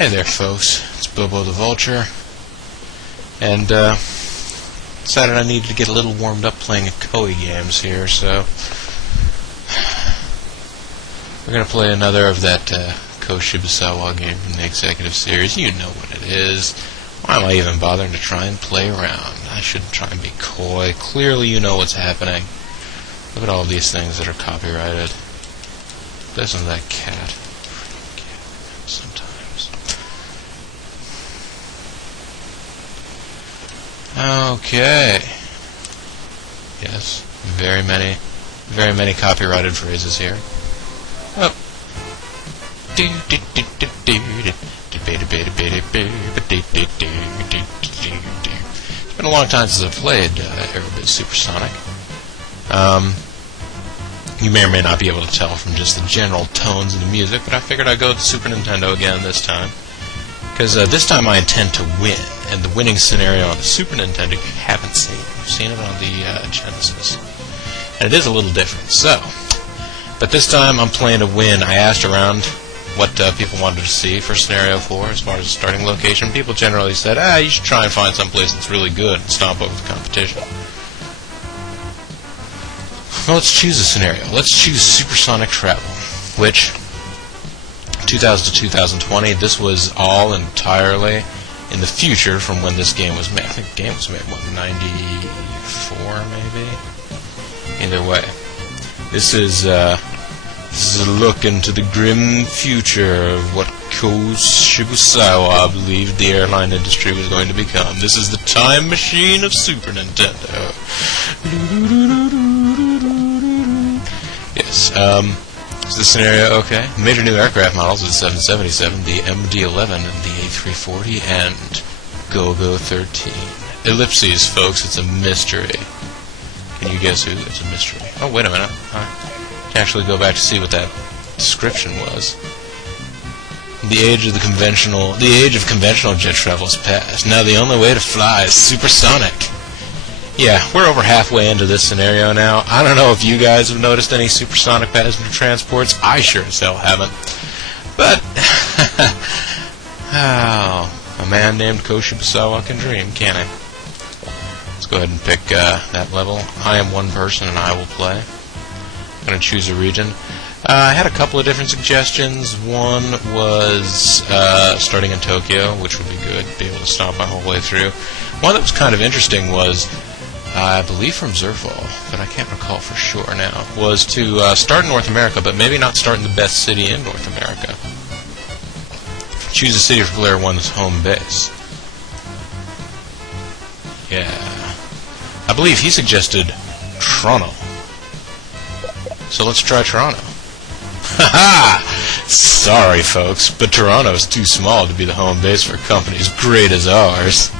Hey there, folks. It's Bobo the Vulture, and decided I needed to get a little warmed up playing Koei games here, so we're gonna play another of that Koshibasawa game from the Executive Series. You know what it is. Why am I even bothering to try and play around? I shouldn't try and be coy. Clearly, you know what's happening. Look at all these things that are copyrighted. Listen to that cat. Sometimes. Okay. Yes, very many copyrighted phrases here. Oh. It's been a long time since I've played Aerobiz Supersonic. You may or may not be able to tell from just the general tones of the music, but I figured I'd go with the Super Nintendo again this time. Because this time I intend to win, and the winning scenario on the Super Nintendo you haven't seen. You've seen it on the Genesis. And it is a little different, so. But this time I'm playing to win. I asked around what people wanted to see for Scenario 4 as far as the starting location. People generally said, you should try and find someplace that's really good and stomp over the competition. Well, let's choose a scenario. Let's choose Supersonic Travel, which 2000 to 2020, this was all entirely in the future from when this game was made. I think the game was made, what, 94 maybe? Either way. This is a look into the grim future of what Koshibasawa believed the airline industry was going to become. This is the time machine of Super Nintendo. Yes, is the scenario okay? The major new aircraft models are the 777, the MD-11, and the A340, and Go-Go 13. Ellipses, folks, it's a mystery. Can you guess who? It's a mystery. Oh, wait a minute. I can actually go back to see what that description was. The age of conventional jet travel is past. Now the only way to fly is supersonic. Yeah, we're over halfway into this scenario now. I don't know if you guys have noticed any supersonic passenger transports. I sure as hell haven't. But, a man named Koshibasawa can dream, can't he? Let's go ahead and pick that level. I am one person and I will play. I'm going to choose a region. I had a couple of different suggestions. One was starting in Tokyo, which would be good, be able to stomp my whole way through. One that was kind of interesting was, I believe from Zerfall, but I can't recall for sure now, was to start in North America, but maybe not start in the best city in North America. Choose a city for player 1's home base. Yeah. I believe he suggested Toronto. So let's try Toronto. Haha! Sorry, folks, but Toronto's too small to be the home base for a company as great as ours.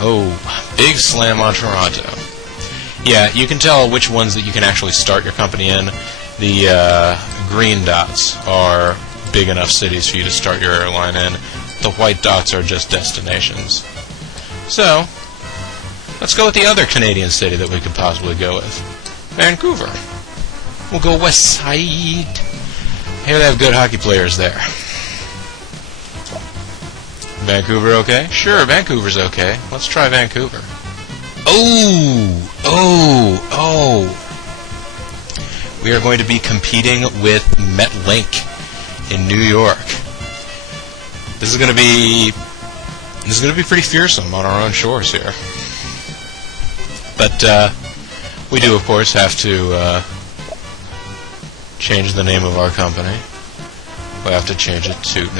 Oh, big slam on Toronto. Yeah, you can tell which ones that you can actually start your company in. The green dots are big enough cities for you to start your airline in. The white dots are just destinations. So, let's go with the other Canadian city that we could possibly go with. Vancouver. We'll go west side. Here they have good hockey players there. Vancouver okay? Sure, Vancouver's okay. Let's try Vancouver. Oh! We are going to be competing with MetLink in New York. This is going to be pretty fearsome on our own shores here. But we do, of course, have to change the name of our company. We'll have to change it to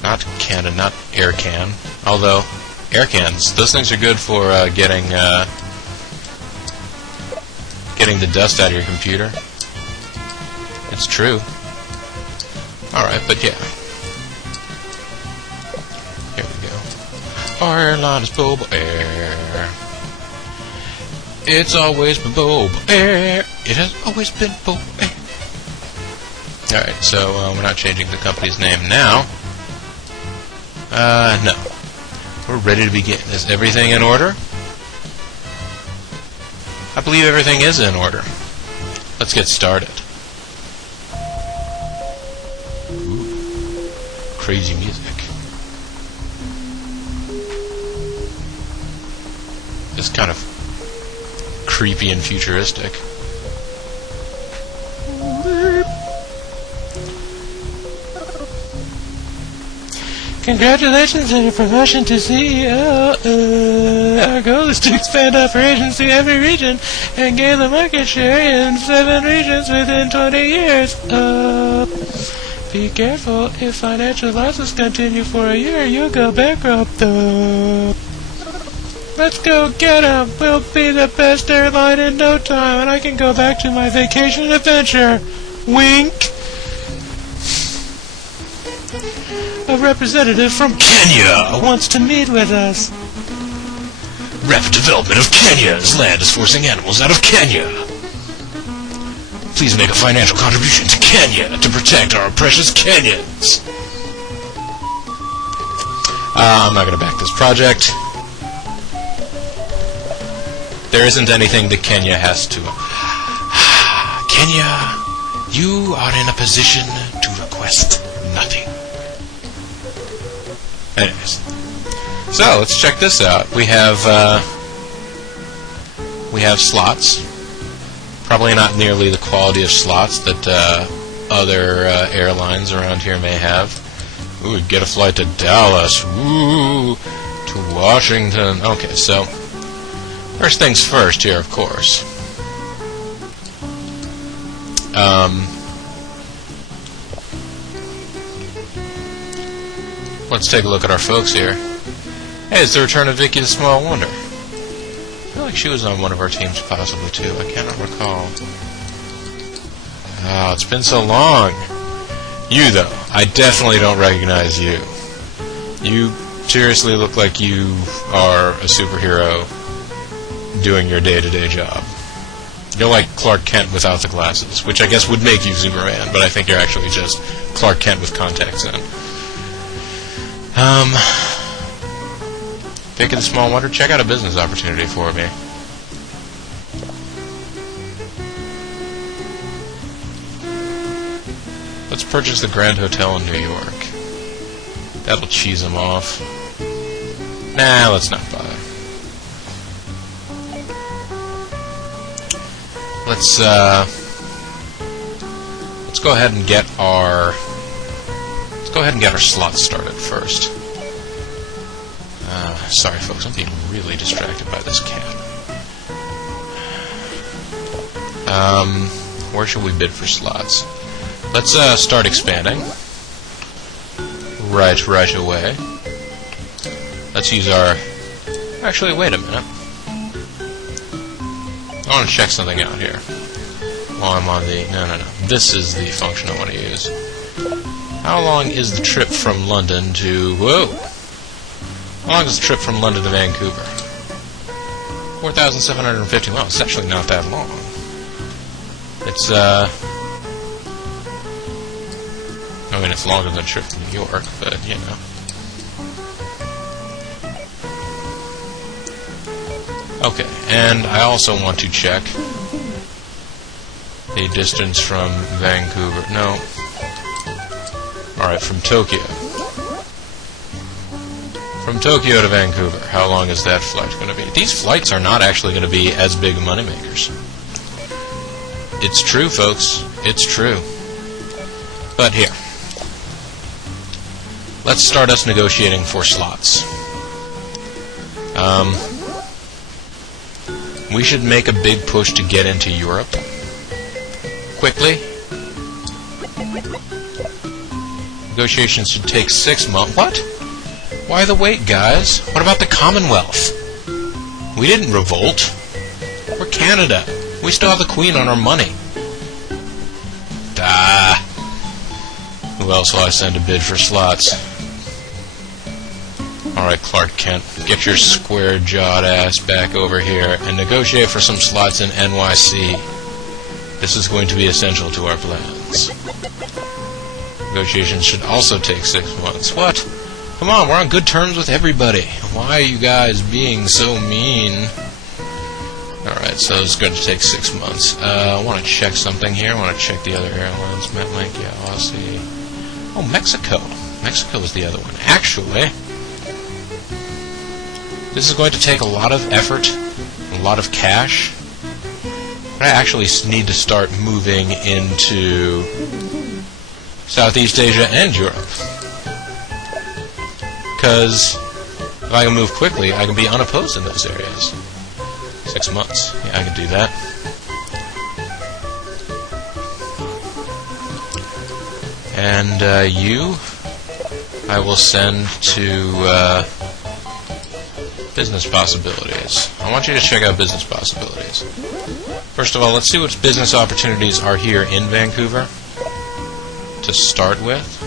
not Canada, not Aircan. Although, Aircans, those things are good for getting the dust out of your computer. It's true. Alright, but yeah. Here we go. Our airline is BoboAir. It's always been BoboAir. It has always been BoboAir. Alright, so we're not changing the company's name now. No. We're ready to begin. Is everything in order? I believe everything is in order. Let's get started. Ooh. crazy music. It's kind of creepy and futuristic. Congratulations on your promotion to CEO. Our goal is to expand operations to every region and gain the market share in 7 regions within 20 years. Be careful. If financial losses continue for a year, you'll go bankrupt. Let's go get 'em. We'll be the best airline in no time, and I can go back to my vacation adventure. Wink. A representative from Kenya wants to meet with us. Rapid development of Kenya's land is forcing animals out of Kenya. Please make a financial contribution to Kenya to protect our precious Kenyans. I'm not going to back this project. There isn't anything that Kenya has to... Kenya, you are in a position to request nothing. Anyways, so let's check this out. We have slots. Probably not nearly the quality of slots that other airlines around here may have. Ooh, get a flight to Dallas. Ooh, to Washington. Okay, so first things first here, of course. Let's take a look at our folks here. Hey, it's the return of Vicky the Small Wonder. I feel like she was on one of our teams possibly too. I cannot recall. Oh, it's been so long. You, though. I definitely don't recognize you. You seriously look like you are a superhero doing your day-to-day job. You're like Clark Kent without the glasses, which I guess would make you Superman, but I think you're actually just Clark Kent with contacts in. Vicky the Small Wonder, check out a business opportunity for me. Let's purchase the Grand Hotel in New York. That'll cheese them off. Nah, let's not bother. Let's go ahead and get our slots started first. Sorry, folks, I'm being really distracted by this cat. Where should we bid for slots? Let's start expanding. Right away. Let's use our... Actually, wait a minute. I want to check something out here. While I'm on the... No. This is the function I want to use. How long is the trip from London to... Whoa! How long is the trip from London to Vancouver? 4,750. Well, it's actually not that long. It's, I mean, it's longer than the trip to New York, but, you know. Okay, and I also want to check the distance from Vancouver. No. Alright, from Tokyo. From Tokyo to Vancouver, how long is that flight going to be? These flights are not actually going to be as big moneymakers. It's true, folks. It's true. But here. Let's start us negotiating for slots. We should make a big push to get into Europe. Quickly. Negotiations should take 6 months. What? Why the wait, guys? What about the Commonwealth? We didn't revolt. We're Canada. We still have the Queen on our money. Who else will I send a bid for slots? Alright, Clark Kent, get your square-jawed ass back over here and negotiate for some slots in NYC. This is going to be essential to our plans. Negotiations should also take 6 months. What? Come on, we're on good terms with everybody. Why are you guys being so mean? Alright, so it's going to take 6 months. I want to check something here. I want to check the other airlines. MetLink, yeah, Aussie. Oh, Mexico. Mexico was the other one. Actually, this is going to take a lot of effort, a lot of cash. But I actually need to start moving into Southeast Asia and Europe. Because if I can move quickly, I can be unopposed in those areas. 6 months. Yeah, I can do that. And you, I will send to business possibilities. I want you to check out business possibilities. First of all, let's see what business opportunities are here in Vancouver to start with.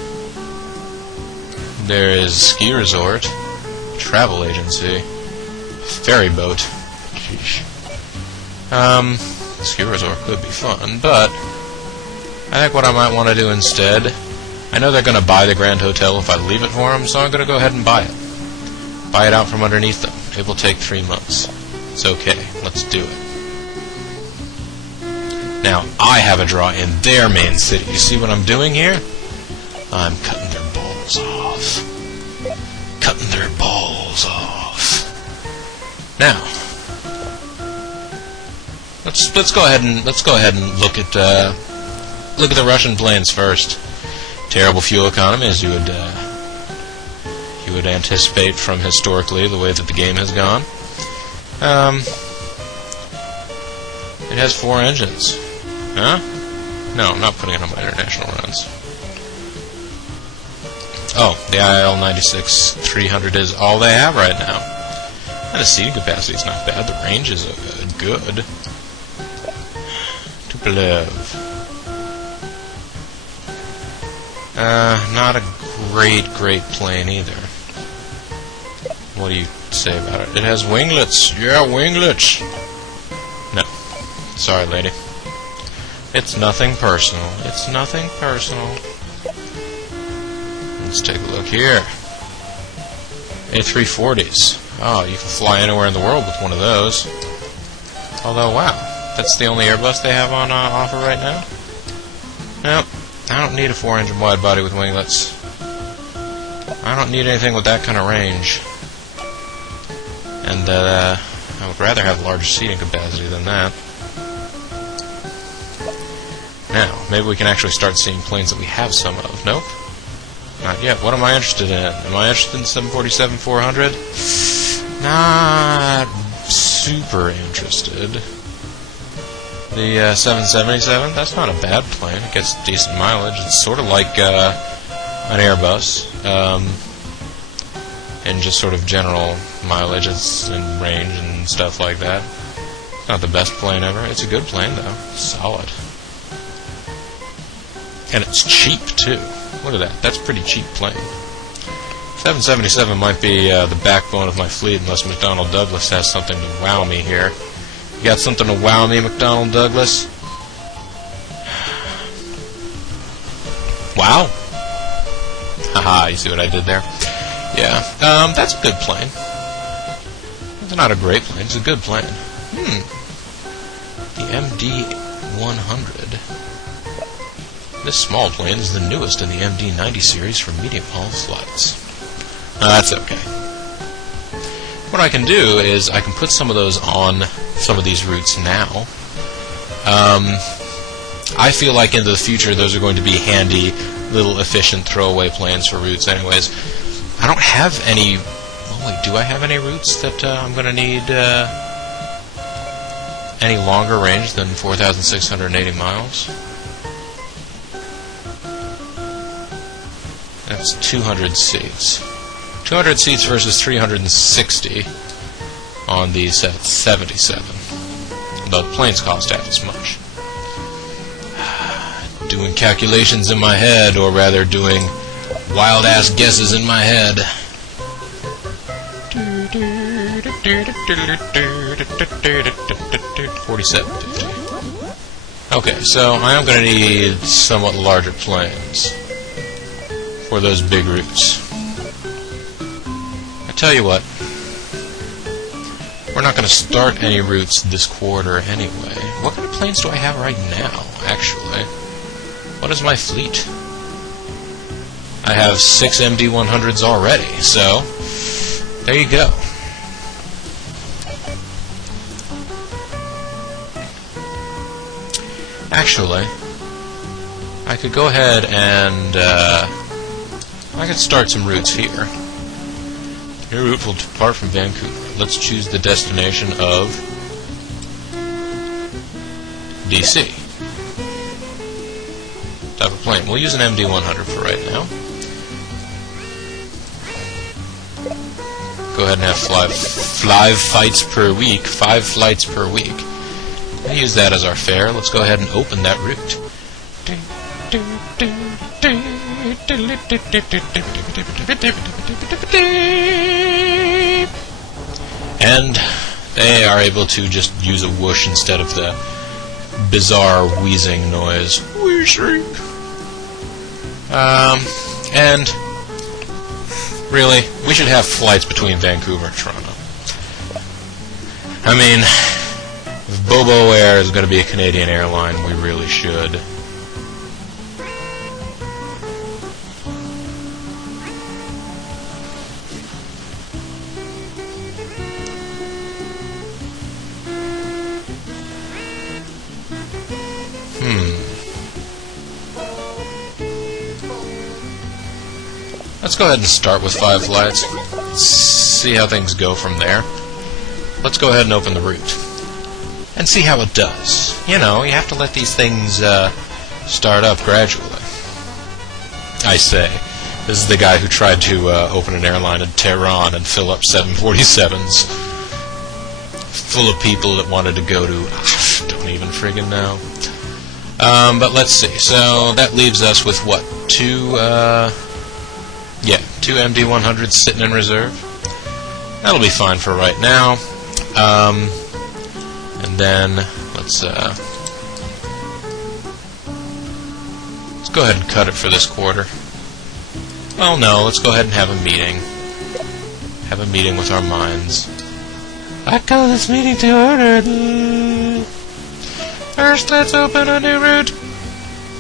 There is ski resort, travel agency, ferry boat. Sheesh. Ski resort could be fun, but I think what I might want to do instead, I know they're going to buy the Grand Hotel if I leave it for them, so I'm going to go ahead and buy it. Buy it out from underneath them. It will take 3 months. It's okay. Let's do it. Now, I have a draw in their main city. You see what I'm doing here? I'm cutting their balls off. Cutting their balls off. Now, let's go ahead and look at the Russian planes first. Terrible fuel economy, as you would anticipate from historically the way that the game has gone. It has 4 engines. Huh? No, I'm not putting it on my international runs. Oh, the IL-96-300 is all they have right now. And the seating capacity is not bad. The range is good. Tupolev. Not a great plane either. What do you say about it? It has winglets. Yeah, winglets. No. Sorry, lady. It's nothing personal. It's nothing personal. Let's take a look here. A340s. Oh, you can fly anywhere in the world with one of those. Although, wow. That's the only Airbus they have on offer right now? Nope. I don't need a 4-engine wide-body with winglets. I don't need anything with that kind of range. And I would rather have larger seating capacity than that. Now, maybe we can actually start seeing planes that we have some of. Nope. Not yet. What am I interested in? Am I interested in 747-400? Not super interested. The 777, that's not a bad plane. It gets decent mileage. It's sort of like an Airbus, and just sort of general mileage and range and stuff like that. It's not the best plane ever. It's a good plane, though. Solid. And it's cheap, too. Look at that. That's a pretty cheap plane. 777 might be the backbone of my fleet unless McDonnell Douglas has something to wow me here. You got something to wow me, McDonnell Douglas? Wow. Haha, you see what I did there? Yeah, that's a good plane. It's not a great plane, it's a good plane. The MD-100. This small plane is the newest in the MD-90 series for medium-haul flights. That's okay. What I can do is I can put some of those on some of these routes now. I feel like into the future those are going to be handy, little efficient throwaway planes for routes anyways. I don't have any... Oh wait, do I have any routes that I'm going to need any longer range than 4,680 miles? That's 200 seats. 200 seats versus 360 on the 77. But planes cost half as much. Doing calculations in my head, or rather doing wild-ass guesses in my head. 4750. Okay, so I am going to need somewhat larger planes for those big routes. I tell you what, we're not going to start any routes this quarter anyway. What kind of planes do I have right now, actually? What is my fleet? I have 6 MD-100s already, so there you go. Actually, I could go ahead and I could start some routes here. Your route will depart from Vancouver. Let's choose the destination of DC. Type of plane. We'll use an MD-100 for right now. Go ahead and have 5 flights per week. 5 flights per week. We'll use that as our fare. Let's go ahead and open that route. And they are able to just use a whoosh instead of the bizarre wheezing noise. Wheezing. And really, we should have flights between Vancouver and Toronto. I mean, if BoboAir is going to be a Canadian airline, we really should. Let's go ahead and start with 5 flights. See how things go from there. Let's go ahead and open the route. And see how it does. You know, you have to let these things start up gradually. I say. This is the guy who tried to open an airline in Tehran and fill up 747s. Full of people that wanted to go to... don't even friggin' know. But let's see. So that leaves us with what? 2 MD-100s sitting in reserve. That'll be fine for right now. And then let's go ahead and cut it for this quarter. Well, no, let's go ahead and have a meeting. Have a meeting with our minds. I call this meeting to order. First, let's open a new route.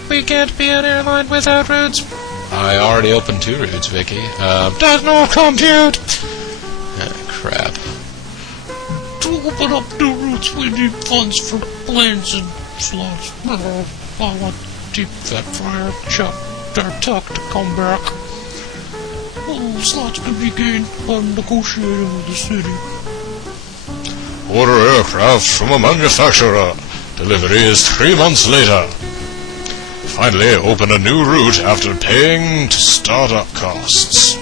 We can't be an airline without routes. I already opened 2 routes, Vicky. Does not compute! Crap. To open up new routes, we need funds for planes and slots. I want deep fat fryer tuck to come back. All slots to be gained by negotiating with the city. Order aircraft from a manufacturer. Delivery is 3 months later. Finally, open a new route after paying startup costs.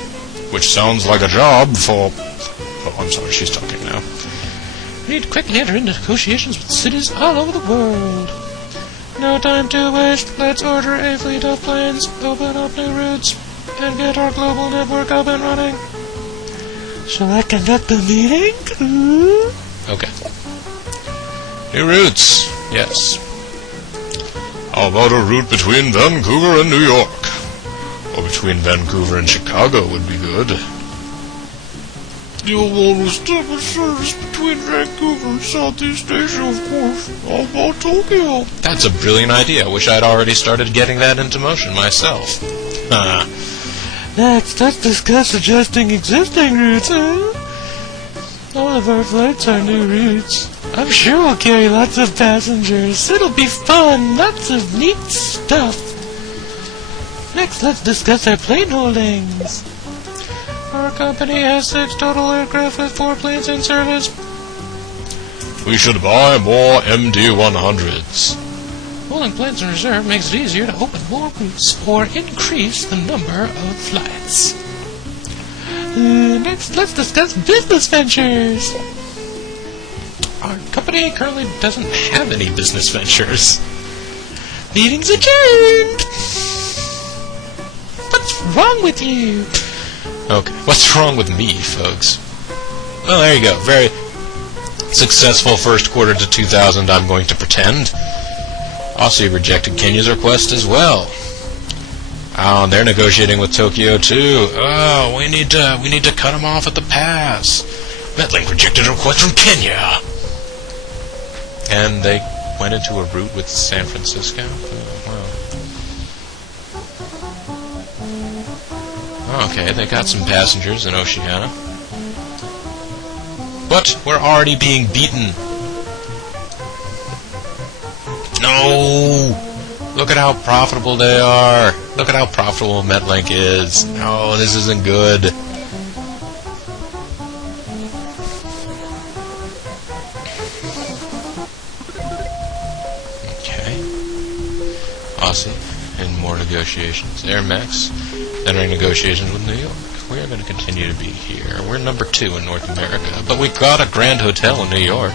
Which sounds like a job for... Oh, I'm sorry, she's talking now. We need to quickly enter into negotiations with cities all over the world. No time to waste. Let's order a fleet of planes, open up new routes, and get our global network up and running. Shall I conduct the meeting? Okay. New routes. Yes. How about a route between Vancouver and New York? Or between Vancouver and Chicago would be good. You'll want to establish service between Vancouver and Southeast Asia, of course. How about Tokyo? That's a brilliant idea. I wish I'd already started getting that into motion myself. Next, let's discuss adjusting existing routes, All of our flights are new routes. I'm sure we'll carry lots of passengers. It'll be fun. Lots of neat stuff. Next, let's discuss our plane holdings. Our company has 6 total aircraft with 4 planes in service. We should buy more MD-100s. Holding planes in reserve makes it easier to open more routes or increase the number of flights. Next, let's discuss business ventures. Our company currently doesn't have any business ventures. Meeting's adjourned! What's wrong with you? Okay, what's wrong with me, folks? Well, there you go. Very successful first quarter to 2000, I'm going to pretend. Also, you rejected Kenya's request as well. Oh, and they're negotiating with Tokyo, too. Oh, we need to cut them off at the pass. Metlink rejected a request from Kenya. And they went into a route with San Francisco? Oh, wow. Okay, they got some passengers in Oceania. But we're already being beaten. No! Look at how profitable they are. Look at how profitable Metlink is. Oh, this isn't good. Okay. Aussie, in more negotiations. Air Max, entering negotiations with New York. We are going to continue to be here. We're number 2 in North America, but we got a Grand Hotel in New York.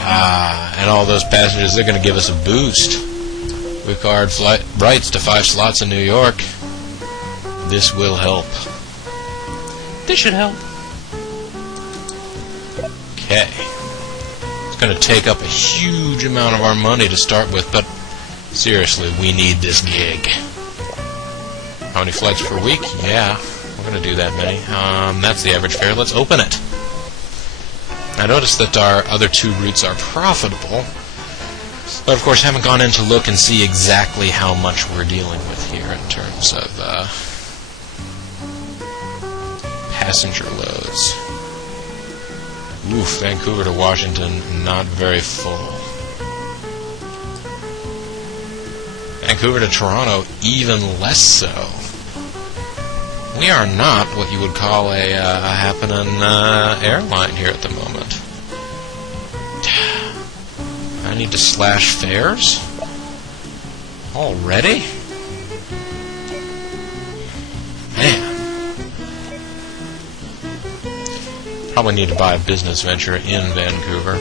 And all those passengers, they're going to give us a boost. We acquired flight rights to 5 slots in New York. This will help. This should help. Okay. It's going to take up a huge amount of our money to start with, but seriously, we need this gig. How many flights per week? Yeah, we're going to do that many. That's the average fare. Let's open it. I noticed that our other 2 routes are profitable, but of course haven't gone in to look and see exactly how much we're dealing with here in terms of passenger loads. Oof, Vancouver to Washington, not very full. Vancouver to Toronto, even less so. We are not what you would call a happening airline here at the moment. I need to slash fares? Already? Man. Probably need to buy a business venture in Vancouver.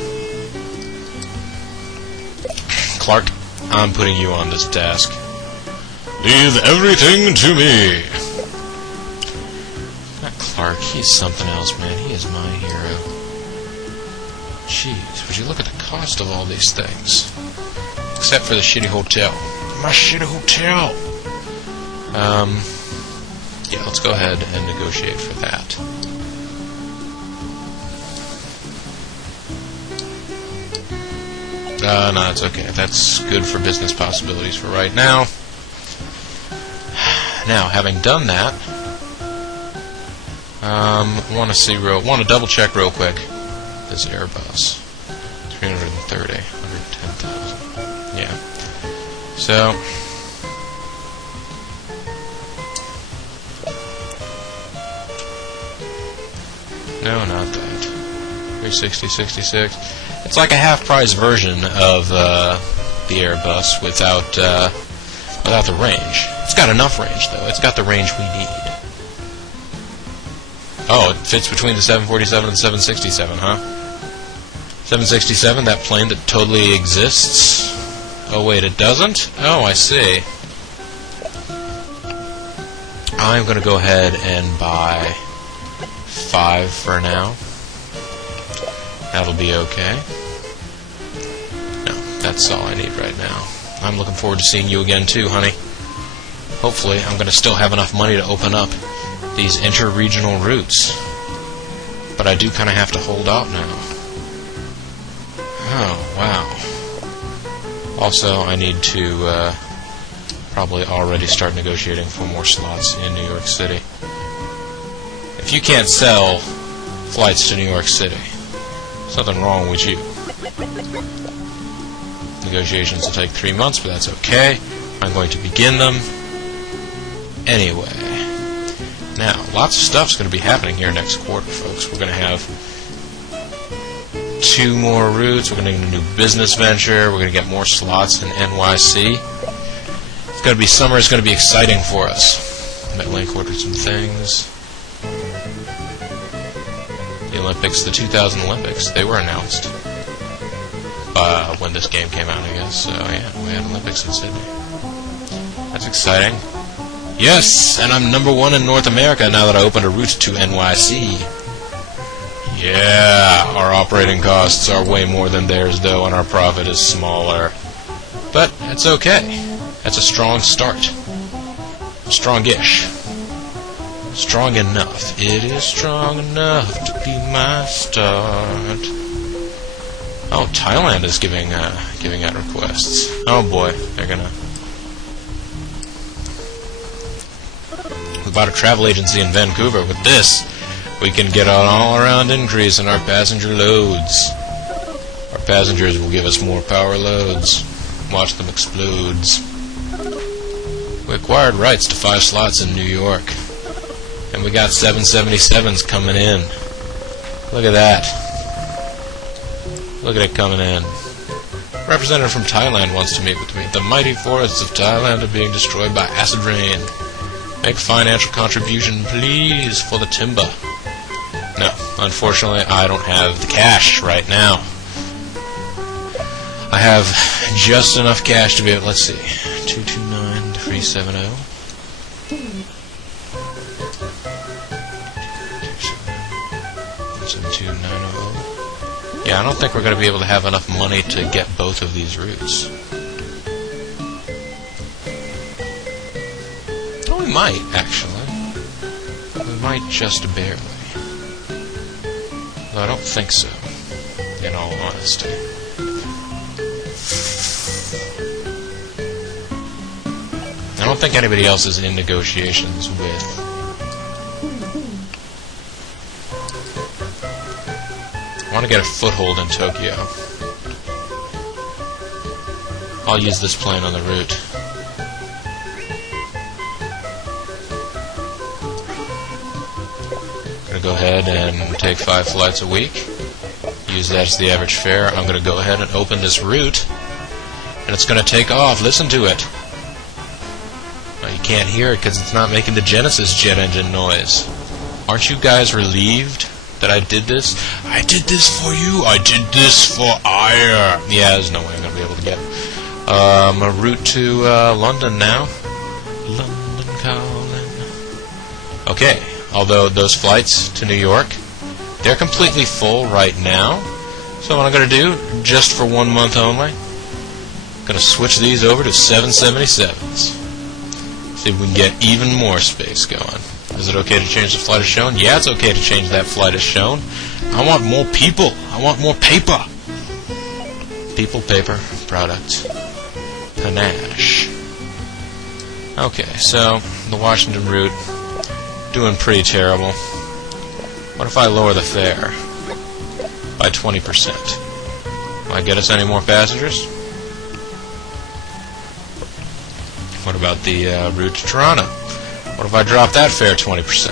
Clark, I'm putting you on this task. Leave everything to me. Not Clark, he's something else, man. He is my hero. Jeez, would you look at the cost of all these things? Except for the shitty hotel. My shitty hotel! Yeah, let's go ahead and negotiate for that. No, it's okay. That's good for business possibilities for right now. Now, having done that, want to double check real quick this Airbus. 330, 110,000. Yeah. So, no, not that. 360, 66. It's like a half-price version of the Airbus without the range. It's got enough range, though. It's got the range we need. Oh, it fits between the 747 and the 767, huh? 767, that plane that totally exists. Oh, wait, it doesn't? Oh, I see. I'm going to go ahead and buy 5 for now. That'll be okay. No, that's all I need right now. I'm looking forward to seeing you again too, honey. Hopefully, I'm going to still have enough money to open up these inter-regional routes. But I do kind of have to hold out now. Oh, wow. Also, I need to probably already start negotiating for more slots in New York City. If you can't sell flights to New York City, something wrong with you. Negotiations will take 3 months, but that's okay. I'm going to begin them anyway. Now, lots of stuff's going to be happening here next quarter, folks. We're going to have 2 more routes. We're going to get a new business venture. We're going to get more slots in NYC. It's going to be summer. It's going to be exciting for us. Metlink ordered some things. The Olympics, the 2000 Olympics, they were announced when this game came out, I guess. So, yeah, we had Olympics in Sydney. That's exciting. Yes, and I'm number 1 in North America now that I opened a route to NYC. Yeah, our operating costs are way more than theirs, though, and our profit is smaller. But it's okay. That's a strong start. Strongish. Strong enough. It is strong enough to be my start. Oh, Thailand is giving out requests. Oh boy, they're gonna. We bought a travel agency in Vancouver. With this, we can get an all-around increase in our passenger loads. Our passengers will give us more power loads. Watch them explode. We acquired rights to 5 slots in New York. And we got 777s coming in. Look at that. Look at it coming in. Representative from Thailand wants to meet with me. The mighty forests of Thailand are being destroyed by acid rain. Make financial contribution, please, for the timber. No, unfortunately, I don't have the cash right now. I have just enough cash to be able, let's see, 229-370. 72900. Yeah, I don't think we're going to be able to have enough money to get both of these routes. Oh, we might, actually. We might just barely. Though I don't think so, in all honesty. I don't think anybody else is in negotiations with... I want to get a foothold in Tokyo. I'll use this plane on the route. Gonna go ahead and take 5 flights a week. Use that as the average fare. I'm gonna go ahead and open this route, and it's gonna take off. Listen to it. Well, you can't hear it because it's not making the Genesis jet engine noise. Aren't you guys relieved that I did this? I did this for you. I did this for Air. Yeah, there's no way I'm going to be able to get a route to London now. London calling. Okay, although those flights to New York, they're completely full right now. So what I'm going to do, just for 1 month only, I'm going to switch these over to 777s. See if we can get even more space going. Is it okay to change the flight as shown? Yeah, it's okay to change that flight as shown. I want more people. I want more paper. People, paper, product, panache. Okay, so the Washington route, doing pretty terrible. What if I lower the fare by 20%? Will I get us any more passengers? What about the route to Toronto? What if I drop that fare 20%?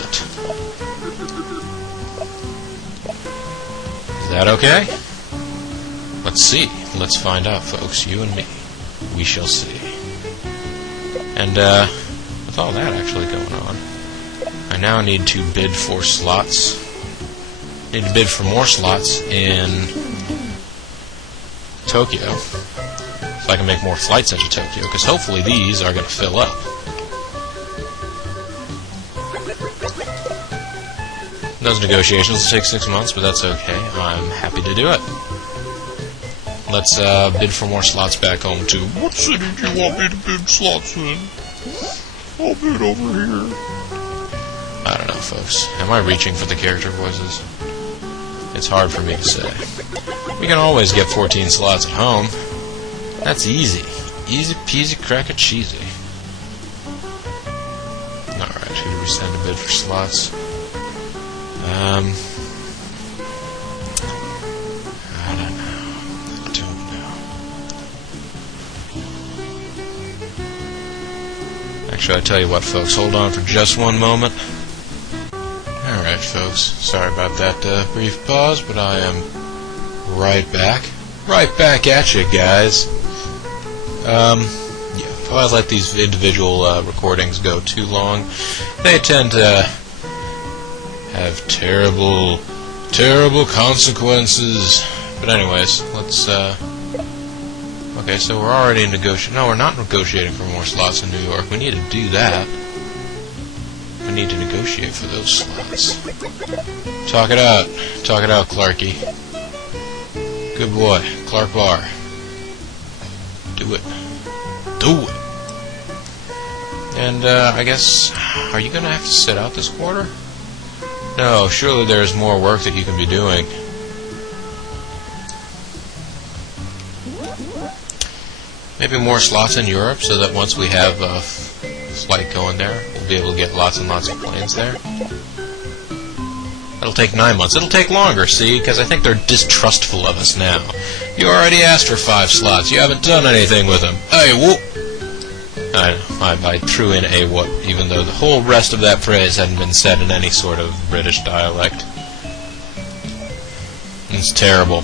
Is that okay? Let's see. Let's find out, folks. You and me. We shall see. And, with all that actually going on, I now need to bid for slots. I need to bid for more slots in Tokyo, so I can make more flights into Tokyo, because hopefully these are going to fill up. Those negotiations will take 6 months, but that's okay. I'm happy to do it. Let's bid for more slots back home, too. What city do you want me to bid slots in? I'll bid over here. I don't know, folks. Am I reaching for the character voices? It's hard for me to say. We can always get 14 slots at home. That's easy. Easy peasy cracker cheesy. Alright, who do we send a bid for slots? I don't know. Actually, I tell you what, folks, hold on for just one moment. Alright, folks, sorry about that brief pause, but I am right back. Right back at you, guys. Yeah, if I let these individual recordings go too long, they tend to have terrible consequences. But anyways, let's, okay, so we're already negotiating. No, we're not negotiating for more slots in New York. We need to do that. We need to negotiate for those slots. Talk it out, Clarky. Good boy, Clark Barr. Do it. Do it. And, I guess, are you gonna have to sit out this quarter? No, surely there's more work that you can be doing. Maybe more slots in Europe, so that once we have flight going there. We'll be able to get lots and lots of planes there. It'll take 9 months. It'll take longer, see? Because I think they're distrustful of us now. You already asked for 5 slots. You haven't done anything with them. Hey, whoop! I threw in a whoop, even though the whole rest of that phrase hadn't been said in any sort of British dialect. It's terrible.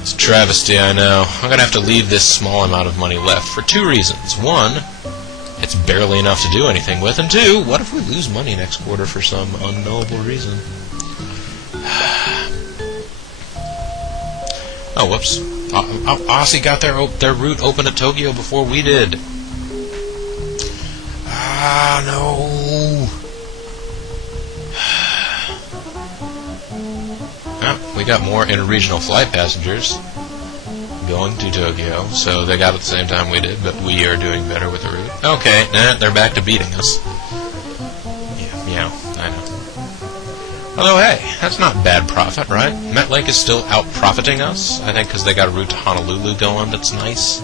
It's a travesty, I know. I'm gonna have to leave this small amount of money left for 2 reasons. 1, it's barely enough to do anything with, and 2, what if we lose money next quarter for some unknowable reason? Oh, whoops. Aussie got their route open to Tokyo before we did. Ah, no. Oh, we got more interregional flight passengers going to Tokyo, so they got it at the same time we did, but we are doing better with the route. Okay, they're back to beating us. Yeah, I know. Although, hey, that's not bad profit, right? MetLink is still out-profiting us, I think, because they got a route to Honolulu going that's nice.